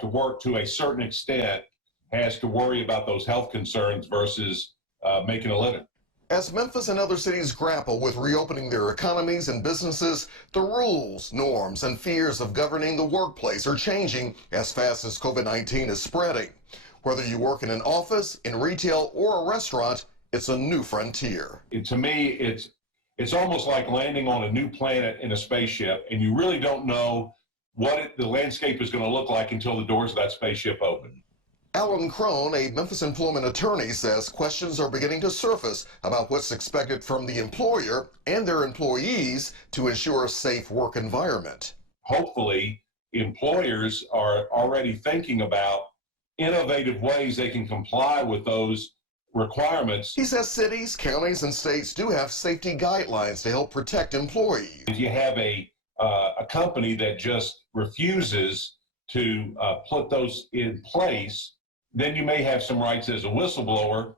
To work to a certain extent has to worry about those health concerns versus making a living. As Memphis and other cities grapple with reopening their economies and businesses, the rules, norms, and fears of governing the workplace are changing as fast as COVID-19 is spreading. Whether you work in an office, in retail, or a restaurant, it's a new frontier. To me, it's almost like landing on a new planet in a spaceship, and you really don't know what the landscape is going to look like until the doors of that spaceship open. Alan Crone, a Memphis employment attorney, says questions are beginning to surface about what's expected from the employer and their employees to ensure a safe work environment. Hopefully, employers are already thinking about innovative ways they can comply with those requirements. He says cities, counties, and states do have safety guidelines to help protect employees. If you have a company that just refuses to put those in place, then you may have some rights as a whistleblower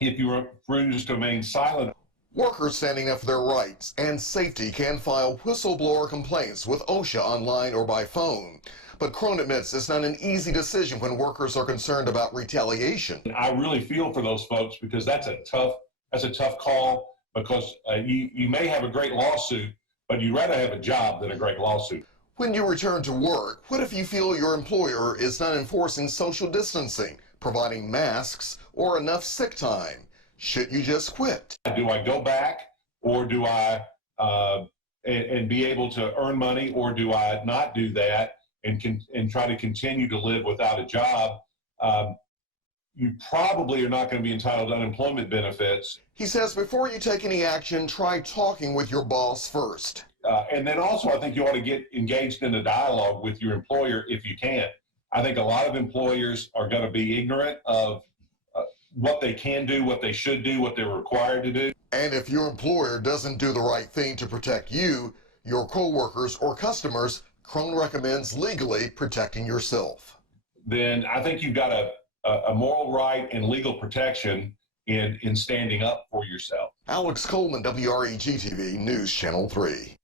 if you refuse to remain silent. Workers standing up for their rights and safety can file whistleblower complaints with OSHA online or by phone. But Crone admits it's not an easy decision when workers are concerned about retaliation. I really feel for those folks because that's a tough call, because you may have a great lawsuit, but you'd rather have a job than a great lawsuit. When you return to work, what if you feel your employer is not enforcing social distancing, providing masks, or enough sick time? Should you just quit? Do I go back, or do I and be able to earn money, or do I not do that and try to continue to live without a job? You probably are not going to be entitled to unemployment benefits. He says before you take any action, try talking with your boss first. And then also, I think you ought to get engaged in a dialogue with your employer if you can. I think a lot of employers are going to be ignorant of what they can do, what they should do, what they're required to do. And if your employer doesn't do the right thing to protect you, your coworkers, or customers, Crone recommends legally protecting yourself. Then I think you've got a moral right and legal protection in standing up for yourself. Alex Coleman, WREG-TV News Channel 3.